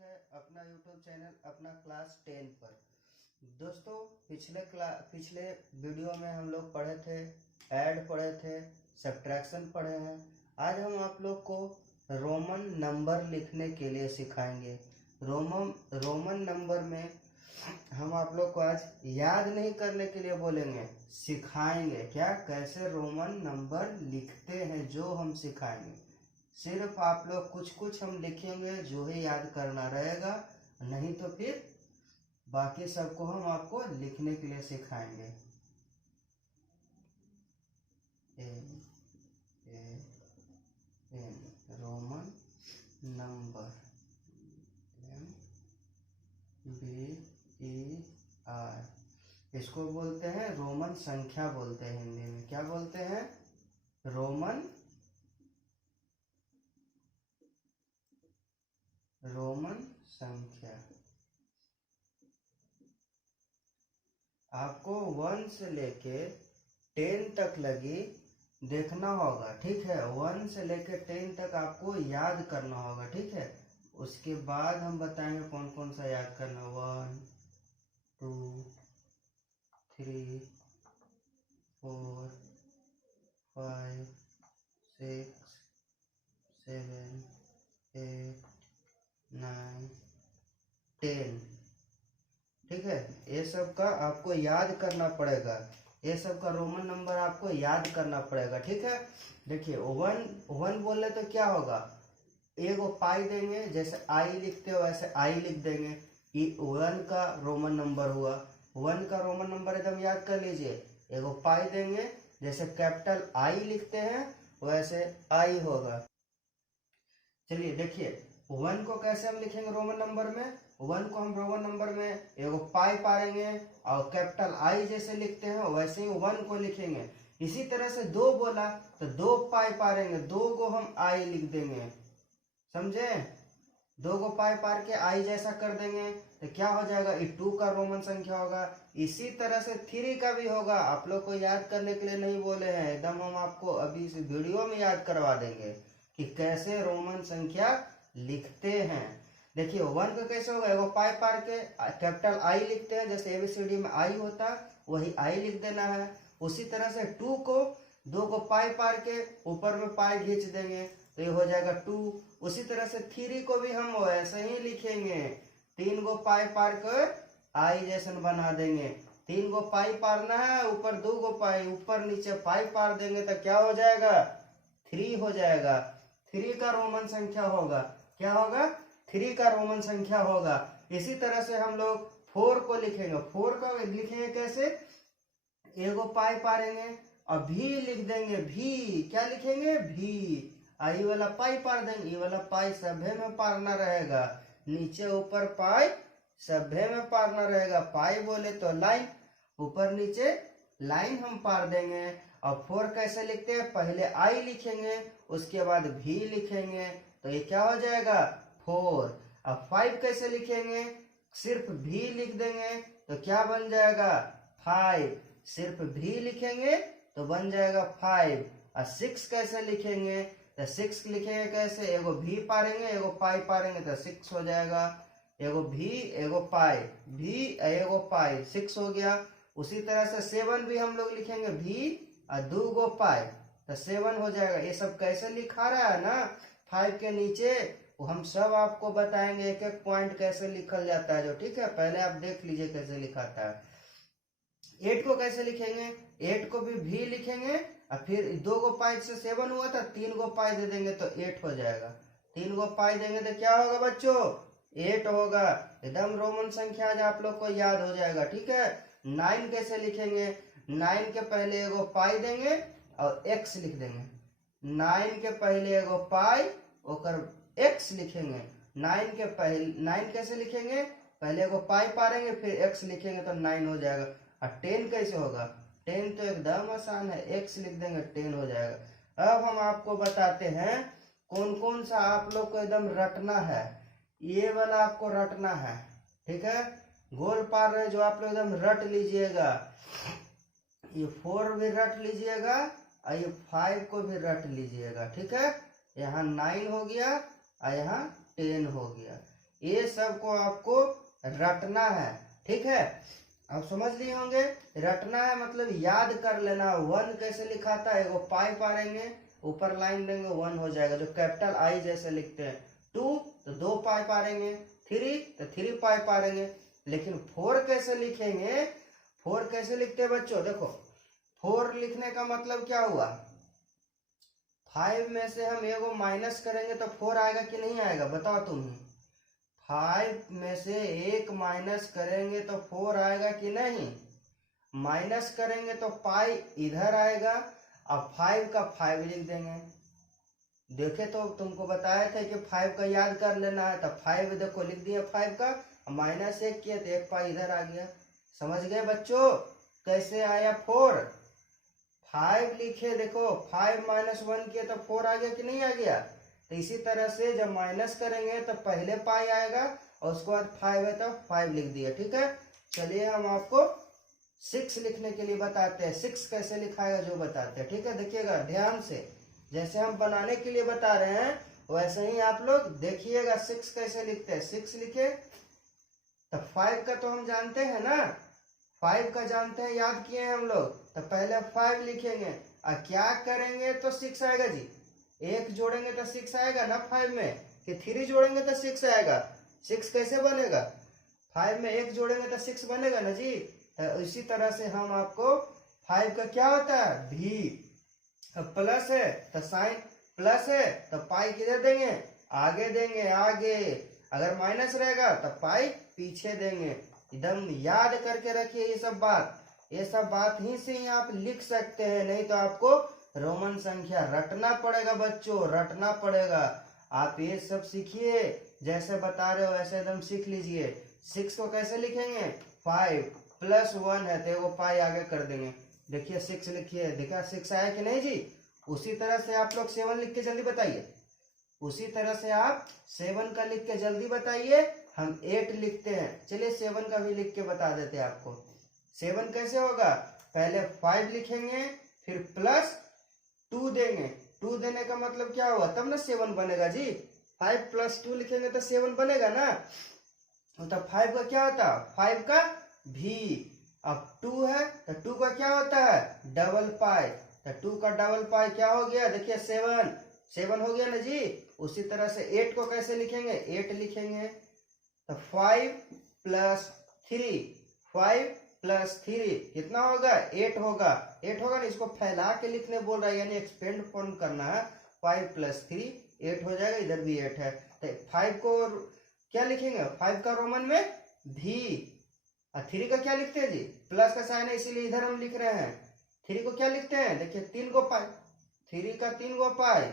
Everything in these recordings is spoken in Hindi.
है अपना YouTube चैनल अपना क्लास 10 पर। दोस्तों पिछले वीडियो में हम लोग पढ़े थे ऐड पढ़े थे, सब्ट्रैक्शन पढ़े हैं। आज हम आप लोग को रोमन नंबर लिखने के लिए सिखाएंगे। रोमन नंबर में हम आप लोग को आज याद नहीं करने के लिए बोलेंगे, सिखाएंगे क्या कैसे रोमन नंबर लिखते हैं, जो हम सिखाएंगे। सिर्फ आप लोग कुछ हम लिखेंगे जो ही याद करना रहेगा, नहीं तो फिर बाकी सबको हम आपको लिखने के लिए सिखाएंगे। रोमन नंबर BER, इसको बोलते हैं रोमन संख्या बोलते हैं। हिंदी में क्या बोलते हैं? रोमन संख्या। आपको 1 से लेके 10 तक लगी देखना होगा, ठीक है। 1 से लेके 10 तक आपको याद करना होगा, ठीक है। उसके बाद हम बताएंगे कौन कौन सा याद करना। 1 2 3 4 5 6 7 8 9 10, ठीक है। ये सब का आपको याद करना पड़ेगा, ये सब का रोमन नंबर आपको याद करना पड़ेगा, ठीक है। देखिए 1 बोले तो क्या होगा, एगो पाई देंगे, जैसे आई लिखते हो वैसे आई लिख देंगे। 1 का रोमन नंबर हुआ। 1 का रोमन नंबर एकदम याद कर लीजिए। एगो पाई देंगे, जैसे कैपिटल आई लिखते हैं वैसे आई होगा। चलिए देखिए 1 को कैसे हम लिखेंगे रोमन नंबर में। 1 को हम रोमन नंबर में एगो पाई पाएंगे और कैपिटल आई जैसे लिखते हैं वैसे ही 1 को लिखेंगे। इसी तरह से 2 बोला तो 2 पाई पारेंगे, 2 को हम आई लिख देंगे, समझे। 2 को पाई पार के आई जैसा कर देंगे तो क्या हो जाएगा, ये 2 का रोमन संख्या होगा। इसी तरह से 3 का भी होगा। आप लोग को याद करने के लिए नहीं बोले हैं, एकदम हम आपको अभी इस वीडियो में याद करवा देंगे कि कैसे रोमन संख्या लिखते हैं। देखिए 1 का कैसे होगा, एगो पाई पार के कैपिटल आई लिखते हैं, जैसे एबीसीडी में आई होता वही आई लिख देना है। उसी तरह से 2 को 2 को पाई पार के ऊपर में पाई खींच देंगे तो ये हो जाएगा 2। उसी तरह से 3 को भी हम ऐसे ही लिखेंगे, 3 को पाई पार कर आई जैसन बना देंगे। 3 को पाई पारना है, ऊपर 2 को पाई, ऊपर नीचे पाई पार देंगे तो क्या हो जाएगा, 3 हो जाएगा। 3 का रोमन संख्या होगा, क्या होगा, 3 का रोमन संख्या होगा। इसी तरह से हम लोग 4 को लिखेंगे। 4 को लिखेंगे कैसे, एगो पाई पारेंगे और भी लिख देंगे, भी क्या लिखेंगे, भी। आई वाला पाई पार देंगे, ये वाला पाई सभ्य में पारना रहेगा, नीचे ऊपर पाई सभ्य में पारना रहेगा। पाई बोले तो लाइन, ऊपर नीचे लाइन हम पार देंगे। और 4 कैसे लिखते हैं, पहले आई लिखेंगे उसके बाद भी लिखेंगे तो ये क्या हो जाएगा 4। अब 5 कैसे लिखेंगे, सिर्फ भी लिख देंगे तो क्या बन जाएगा 5, सिर्फ भी लिखेंगे तो बन जाएगा 5। और 6 कैसे लिखेंगे, तो 6 लिखेंगे कैसे, एगो भी पारेंगे एगो पाई पारेंगे तो 6 हो जाएगा। एगो भी एगो पाई, भी एगो पाई, 6 हो गया। उसी तरह से 7 भी हम लोग लिखेंगे, भी और 2 गो पाई तो 7 हो जाएगा। ये सब कैसे लिखा रहा है ना 5 के नीचे, वो हम सब आपको बताएंगे, एक एक पॉइंट कैसे लिखल जाता है जो, ठीक है। पहले आप देख लीजिए कैसे लिखाता है। 8 को कैसे लिखेंगे, 8 को भी लिखेंगे और फिर 2 गो पाई से 7 हुआ था, 3 गो पाई दे देंगे तो 8 हो जाएगा। 3 गो पाई देंगे तो क्या होगा बच्चों, 8 होगा। एकदम रोमन संख्या आज आप लोग को याद हो जाएगा, ठीक है। 9 कैसे लिखेंगे, 9 के पहले एगो पाई देंगे और x लिख देंगे। 9 के पहले एगो पाई और x लिखेंगे। 9 कैसे लिखेंगे, पहले एगो पाई पारेंगे फिर x लिखेंगे तो 9 हो जाएगा। और 10 कैसे होगा, 10 तो एकदम आसान है, x लिख देंगे 10 हो जाएगा। अब हम आपको बताते हैं कौन कौन सा आप लोग को एकदम रटना है। ये वाला आपको रटना है, ठीक है। गोल पार रहे जो आप लोग एकदम रट लीजिएगा। ये 4 भी रट लीजिएगा और ये 5 को भी रट लीजिएगा, ठीक है। यहाँ 9 हो गया और यहाँ 10 हो गया। ये सब को आपको रटना है, ठीक है। अब समझ लिए होंगे, रटना है मतलब याद कर लेना। 1 कैसे लिखाता है, वो पाई पारेंगे, ऊपर लाइन देंगे 1 हो जाएगा, जो कैपिटल आई जैसे लिखते हैं। 2 तो 2 पाई पारेंगे, 3 तो 3 पाई पारेंगे। लेकिन 4 कैसे लिखेंगे, 4 कैसे लिखते हैं बच्चों, देखो 4 लिखने का मतलब क्या हुआ, 5 में से हम एगो माइनस करेंगे तो 4 आएगा कि नहीं आएगा, बताओ तुम ही। 5 में से 1 माइनस करेंगे तो 4 आएगा कि नहीं, माइनस करेंगे तो पाई इधर आएगा। अब 5 का 5 लिख देंगे। देखे तो तुमको बताया था कि 5 का याद कर लेना है, तो 5 देखो लिख दिया 5 का, -1 किया तो 1 पाई इधर आ गया। समझ गए बच्चों कैसे आया 4। 5 लिखे, देखो 5 -1 किया तो 4 आ गया कि नहीं आ गया। तो इसी तरह से जब माइनस करेंगे तो पहले पाई आएगा और उसके बाद 5 है तो 5 लिख दिया, ठीक है। चलिए हम आपको 6 लिखने के लिए बताते हैं, 6 कैसे लिखाएगा जो बताते हैं, ठीक है। देखिएगा ध्यान से, जैसे हम बनाने के लिए बता रहे हैं वैसे ही आप लोग देखिएगा 6 कैसे लिखते हैं। 6 लिखे तो 5 का तो हम जानते हैं ना, 5 का जानते हैं, याद किए हैं हम लोग। तो पहले 5 लिखेंगे और क्या करेंगे तो 6 आएगा जी। 1 जोड़ेंगे तो 6 आएगा ना 5 में, कि 3 जोड़ेंगे तो 6 आएगा। 6 कैसे बनेगा, 5 में 1 जोड़ेंगे तो 6 बनेगा ना जी। तो इसी तरह से हम आपको 5 का क्या होता है भी, प्लस है तो साइन प्लस है तो पाई किधर देंगे, आगे देंगे, आगे। अगर माइनस रहेगा तो पाई पीछे देंगे। एकदम याद करके रखिए ये सब बात, ये सब बात ही से ही आप लिख सकते हैं, नहीं तो आपको रोमन संख्या रटना पड़ेगा बच्चों, रटना पड़ेगा। आप ये सब सीखिए, जैसे बता रहे हो वैसे एकदम सीख लीजिए। 6 को कैसे लिखेंगे, 5 + 1 है तो वो पाई आगे कर देंगे। देखिए 6 लिखिए, देखा 6 आया कि नहीं जी। उसी तरह से आप लोग 7 लिख के जल्दी बताइए, उसी तरह से आप 7 का लिख के जल्दी बताइए। हम 8 लिखते हैं, चलिए 7 का भी लिख के बता देते हैं आपको। 7 कैसे होगा, पहले 5 लिखेंगे फिर +2 देंगे। 2 देने का मतलब क्या हुआ, तब ना 7 बनेगा जी। 5 + 2 लिखेंगे तो 7 बनेगा ना। तो 5 का क्या होता है, 5 का भी। अब 2 है तो 2 का क्या होता है, डबल पाई। तो 2 का डबल पाई क्या हो गया, देखिए 7 हो गया ना जी। उसी तरह से 8 को कैसे लिखेंगे, 8 लिखेंगे तो 5 + 3, 5 + 3 कितना होगा, 8 होगा। 8 होगा ना, इसको फैला के लिखने बोल रहा है, यानी एक्सपेंड फॉर्म करना है। 5 + 3 8 हो जाएगा, इधर भी 8 है। तो 5 को क्या लिखेंगे, 5 का रोमन में भी, और 3 का क्या लिखते हैं जी, प्लस का साइन है इसीलिए इधर हम लिख रहे हैं। 3 को क्या लिखते हैं, देखिए 3 को पाई, 3 का 3 को पाई,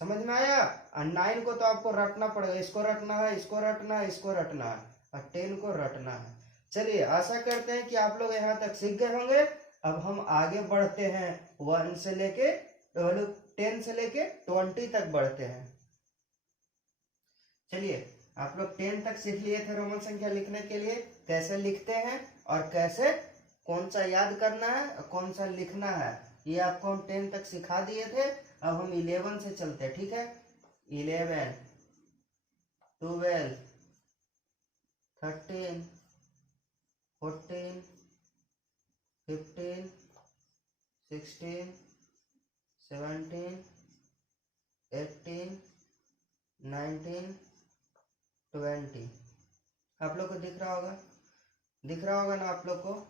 समझ में आया। और 9 को तो आपको रटना पड़ेगा, इसको रटना है, इसको रटना है, इसको रटना है, और 10 को रटना है। चलिए आशा करते हैं कि आप लोग यहाँ तक सीख गए होंगे। अब हम आगे बढ़ते हैं, 1 से लेके 10 से लेके 20 तक बढ़ते हैं। चलिए आप लोग 10 तक सीख लिए थे रोमन संख्या लिखने के लिए, कैसे लिखते हैं और कैसे कौन सा याद करना है और कौन सा लिखना है, ये आपको हम 10 तक सिखा दिए थे। अब हम 11 से चलते हैं, ठीक है। 11, 12, 13, 14, 15, 16, 17, 18, 19, 20। आप लोग को दिख रहा होगा, दिख रहा होगा ना आप लोग को।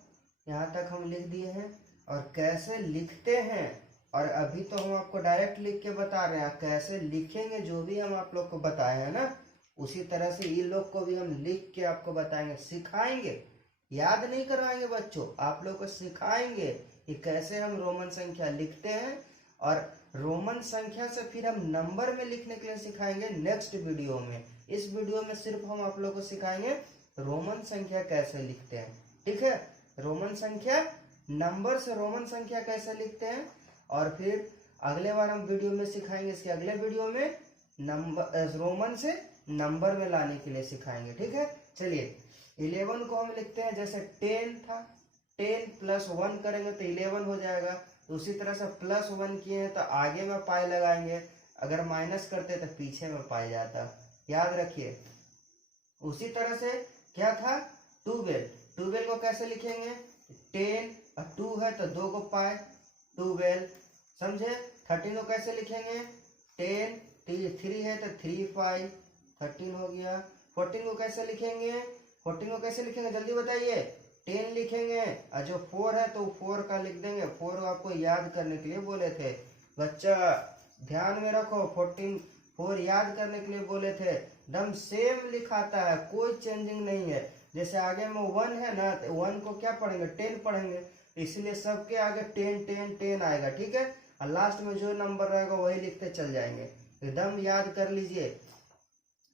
यहाँ तक हम लिख दिए हैं, और कैसे लिखते हैं, और अभी तो हम आपको डायरेक्ट लिख के बता रहे हैं, कैसे लिखेंगे जो भी हम आप लोग को बताए हैं ना, उसी तरह से इन लोग को भी हम लिख के आपको बताएंगे, सिखाएंगे। याद नहीं करवाएंगे बच्चों, आप लोग को सिखाएंगे कि कैसे हम रोमन संख्या लिखते हैं। और रोमन संख्या से फिर हम नंबर में लिखने के लिए सिखाएंगे नेक्स्ट वीडियो में। इस वीडियो में सिर्फ हम आप लोग को सिखाएंगे रोमन संख्या कैसे लिखते हैं, ठीक है। रोमन संख्या, नंबर से रोमन संख्या कैसे लिखते हैं, और फिर अगले बार हम वीडियो में सिखाएंगे, इसके अगले वीडियो में नंबर, रोमन से नंबर में लाने के लिए सिखाएंगे, ठीक है। चलिए 11 को हम लिखते हैं, जैसे 10 था, 10 + 1 करेंगे तो 11 हो जाएगा। उसी तरह से +1 किए हैं तो आगे में पाई लगाएंगे, अगर माइनस करते तो पीछे में पाई जाता, याद रखिए। उसी तरह से क्या था 12, 12 को कैसे लिखेंगे 10 और 2 है तो 2 को पाए 12, समझे। 13 को कैसे लिखेंगे 10, 3 है तो 3 5 13 हो गया। 14 को कैसे लिखेंगे 14 को कैसे लिखेंगे जल्दी बताइए 10 लिखेंगे और जो 4 है तो 4 का लिख देंगे। 4 आपको याद करने के लिए बोले थे बच्चा, ध्यान में रखो 4 याद करने के लिए बोले थे। दम सेम लिखाता है, कोई चेंजिंग नहीं है। जैसे आगे में 1 है ना तो 1 को क्या पढ़ेंगे 10 पढ़ेंगे, इसलिए सबके आगे 10 10 10 आएगा, ठीक है। और लास्ट में जो नंबर रहेगा वही लिखते चल जाएंगे। एकदम याद कर लीजिए,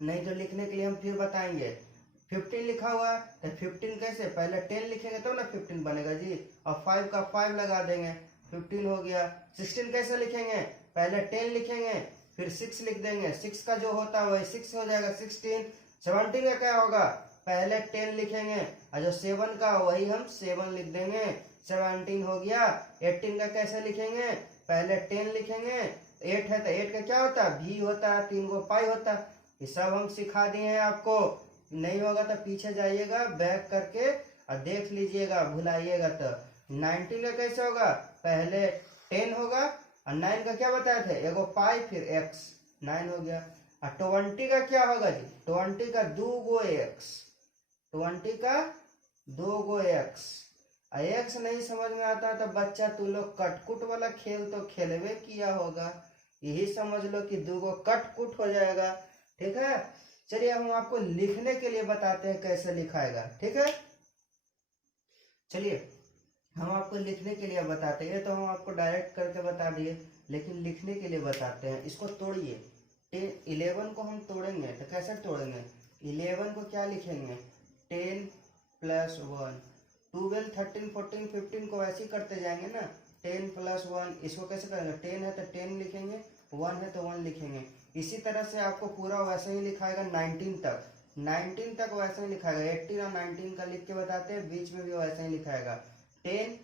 नहीं तो लिखने के लिए हम फिर बताएंगे। 15 लिखा हुआ है तो 15 कैसे, पहले 10 लिखेंगे तो ना 15 बनेगा जी, और 5 का 5 लगा देंगे 15 हो गया। 16 कैसे लिखेंगे, पहले 10 लिखेंगे फिर 6 लिख देंगे, 6 का जो होता है वही 6 हो जाएगा 16। 17 का क्या होगा, पहले 10 लिखेंगे और जो 7 का वही हम 7 लिख देंगे, 17 हो गया। 18 का कैसे लिखेंगे, पहले 10 लिखेंगे, 8 है तो 8 का क्या होता है भी होता है, 3 को पाई होता है। ये सब हम सिखा दिए हैं आपको, नहीं होगा तो पीछे जाइएगा बैक करके और देख लीजिएगा, भुलाइएगा तो। 19 का कैसे होगा, पहले 10 होगा और 9 का क्या बताए थे एगो पाई फिर x, 9 हो गया। और 20 का क्या होगा जी, 20 का 2 गो x, 20 का 2 गो x। x नहीं समझ में आता तो बच्चा तू लोग कटकुट वाला खेल तो खेलवे किया होगा, यही समझ लो कि 2 गो कटकुट हो जाएगा, ठीक है। चलिए हम आपको लिखने के लिए बताते हैं कैसे लिखाएगा, ठीक है। चलिए हम आपको लिखने के लिए बताते हैं, तो हम आपको डायरेक्ट करके बता दिए, लेकिन लिखने के लिए बताते हैं। इसको तोड़िए, 11 को हम तोड़ेंगे तो कैसे तोड़ेंगे, 11 को क्या लिखेंगे 10 + 1, 12 13 14 15 को ऐसे ही करते जाएंगे ना, 10 + 1। इसको कैसे करेंगे, 10 है तो 10 लिखेंगे, 1 है तो 1 लिखेंगे। इसी तरह से आपको पूरा वैसे ही लिखाएगा 19 तक, 19 तक वैसे ही लिखाएगा। 18 और 19 का लिख के बताते हैं, बीच में भी वैसे ही लिखाएगा 10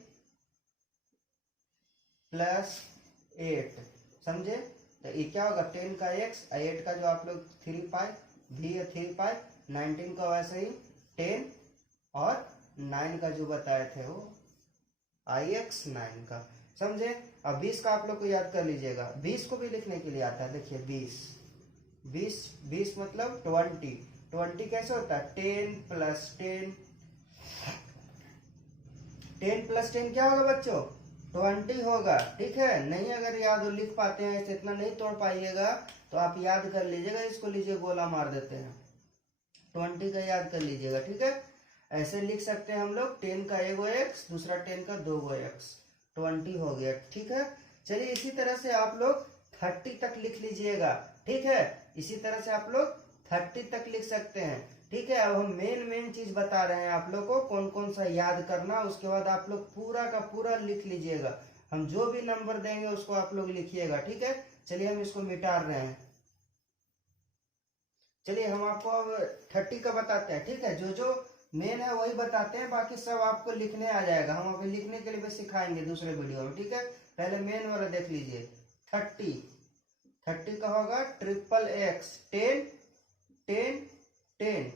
+ 8, समझे। तो ये क्या होगा 10 का x, 8 का जो आप लोग 3 पाई भी है 3 पाई, 19 का वैसे ही 10 और 9 का जो बताए थे वो ix 9 का, समझे। अब 20 का आप लोग को याद कर लीजिएगा, 20 को भी लिखने के लिए आता है। देखिए 20 मतलब 20 कैसे होता है 10 + 10, 10 + 10 क्या होगा बच्चों 20 होगा, ठीक है। नहीं अगर याद हो लिख पाते हैं ऐसे, इतना नहीं तोड़ पाइएगा तो आप याद कर लीजिएगा। इसको लीजिए गोला मार देते हैं, 20 का याद कर लीजिएगा, ठीक है। ऐसे लिख सकते हैं हम लोग 10 का एगो x, दूसरा 10 का 2 गो x, 20 हो गया, ठीक है। चलिए इसी तरह से आप लोग 30 तक लिख लीजिएगा, ठीक है। इसी तरह से आप लोग 30 तक लिख सकते हैं, ठीक है। अब हम मेन चीज बता रहे हैं आप लोग को कौन कौन सा याद करना, उसके बाद आप लोग पूरा का पूरा लिख लीजिएगा। हम जो भी नंबर देंगे उसको आप लोग लिखिएगा, ठीक है। चलिए हम इसको मिटा रहे हैं। चलिए हम आपको अब 30 का बताते हैं, ठीक है। जो जो मेन है वही बताते हैं, बाकी सब आपको लिखने आ जाएगा। हम अभी लिखने के लिए भी सिखाएंगे दूसरे वीडियो में, ठीक है। पहले मेन वाला देख लीजिए 30 का होगा XXX 10 10 10,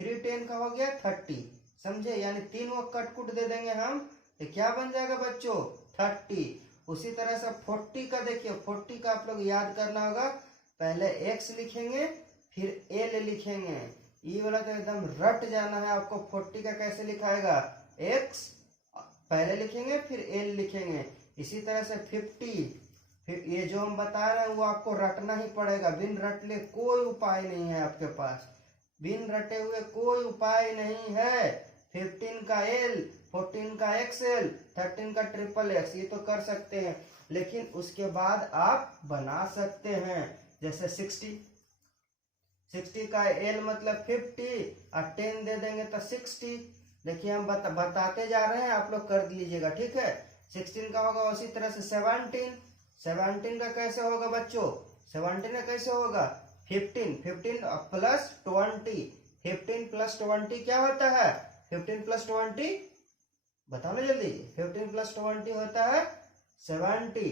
3 10 का हो गया 30, समझे। यानी 3 वो कटकुट दे देंगे हम तो क्या बन जाएगा बच्चों 30। उसी तरह से 40 का देखिए, 40 का आप लोग याद करना होगा, पहले x लिखेंगे फिर l लिखेंगे। ये वाला तो एकदम रट जाना है आपको। 40 का कैसे लिखाएगा x पहले लिखेंगे फिर l लिखेंगे। इसी तरह से 50, फिर ये जो हम बता रहे हैं वो आपको रटना ही पड़ेगा, बिन रटले कोई उपाय नहीं है आपके पास, बिन रटे हुए कोई उपाय नहीं है। 15 का l, 14 का XL, 13 का XXX, ये तो कर सकते हैं, लेकिन उसके बाद आप बना सकते हैं। जैसे 60 का L मतलब 50 और 10 दे देंगे तो 60। देखिए हम बताते जा रहे हैं, आप लोग कर लीजिएगा, ठीक है। 16 का होगा उसी तरह से 17 का कैसे होगा बच्चों, 17 का कैसे होगा 15 + 20, 15 + 20 क्या होता है 15 + 20 बताओ ना जल्दी, 15 + 20 होता है 70।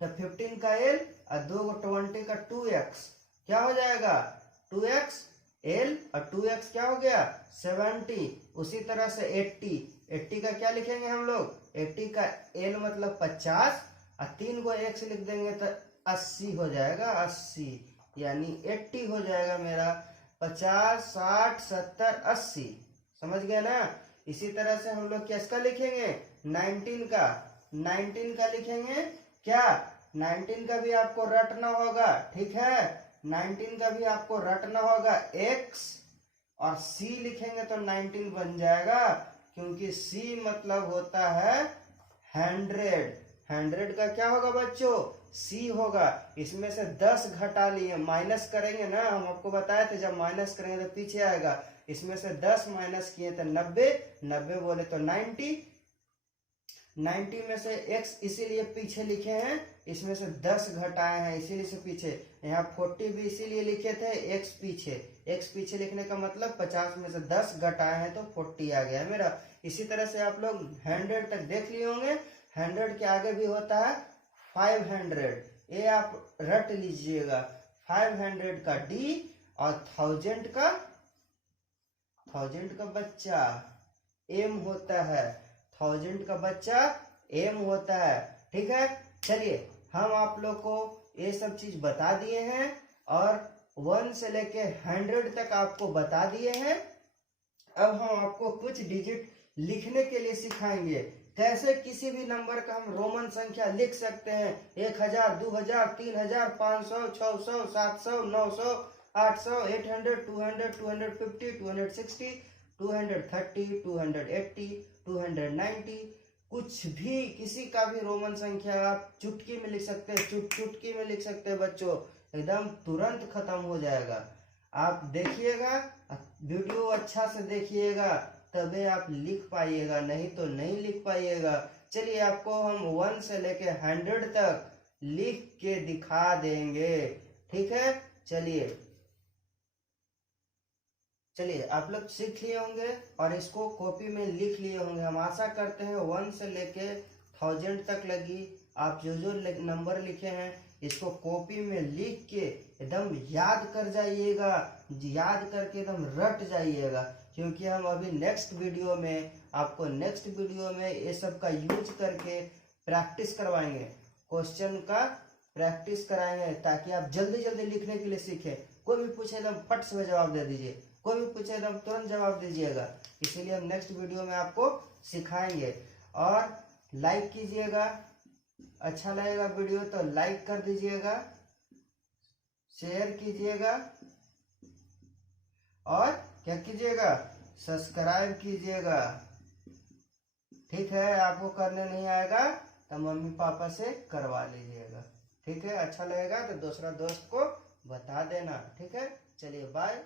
तो 15 का L और 2 20 का 2x क्या हो जाएगा 2x एल और 2x क्या हो गया 70। उसी तरह से 80 का क्या लिखेंगे हम लोग, 80 का एल मतलब 50 और 3 को x लिख देंगे तो 80 हो जाएगा, 80 यानी 80 हो जाएगा मेरा। 50 60 70 80, समझ गए ना। इसी तरह से हम लोग किसका लिखेंगे 19 का लिखेंगे क्या, 19 का भी आपको रटना होगा, ठीक है। 19 का भी आपको रटना होगा, x और c लिखेंगे तो 19 बन जाएगा, क्योंकि c मतलब होता है 100 का क्या होगा बच्चों c होगा। इसमें से 10 घटा लिए, माइनस करेंगे ना, हम आपको बताए थे जब माइनस करेंगे तो पीछे आएगा। इसमें से 10 माइनस किए तो 90 बोले तो 90 में से x इसीलिए पीछे लिखे हैं, इसमें से 10 घटाए हैं इसीलिए से पीछे। यहाँ 40 भी इसीलिए लिखे थे, x पीछे लिखने का मतलब 50 में से 10 घटाए हैं तो 40 आ गया है मेरा। इसी तरह से आप लोग 100 तक देख लिए होंगे। 100 के आगे भी होता है 500, ये आप रट लीजिएगा। 500 का d और 1000 का बच्चा m होता है, 1000 का बच्चा m होता है, ठीक है। चलिए हम आप लोग को ये सब चीज बता दिए हैं और 1 से लेके 100 तक आपको बता दिए हैं। अब हम आपको कुछ डिजिट लिखने के लिए सिखाएंगे, कैसे किसी भी नंबर का हम रोमन संख्या लिख सकते हैं। 1000 2000 3000 500 600 700 900 800 800 200 250 260 230 280 290, कुछ भी किसी का भी रोमन संख्या आप चुटकी में लिख सकते हैं, चुटकी में लिख सकते हैं बच्चों, एकदम तुरंत खत्म हो जाएगा। आप देखिएगा, वीडियो अच्छा से देखिएगा तभी आप लिख पाइएगा, नहीं तो नहीं लिख पाइएगा। चलिए आपको हम 1 से लेके 100 तक लिख के दिखा देंगे, ठीक है। चलिए आप लोग सीख लिए होंगे और इसको कॉपी में लिख लिए होंगे। हम आशा करते हैं 1 से लेके 1000 तक लगी आप जो नंबर लिखे हैं इसको कॉपी में लिख के एकदम याद कर जाइएगा, याद करके एकदम रट जाइएगा, क्योंकि हम अभी नेक्स्ट वीडियो में ये सब का यूज करके प्रैक्टिस करवाएंगे, क्वेश्चन का प्रैक्टिस कराएंगे, ताकि आप जल्दी जल्दी लिखने के लिए सीखें। कोई भी पूछे एकदम फट से जवाब दे दीजिए, कोई भी पूछे एकदम तुरंत जवाब दीजिएगा। इसीलिए हम नेक्स्ट वीडियो में आपको सिखाएंगे। और लाइक कीजिएगा, अच्छा लगेगा वीडियो तो लाइक कर दीजिएगा, शेयर कीजिएगा और क्या कीजिएगा सब्सक्राइब कीजिएगा, ठीक है। आपको करने नहीं आएगा तो मम्मी पापा से करवा लीजिएगा, ठीक है। अच्छा लगेगा तो दूसरा दोस्त को बता देना, ठीक है। चलिए बाय।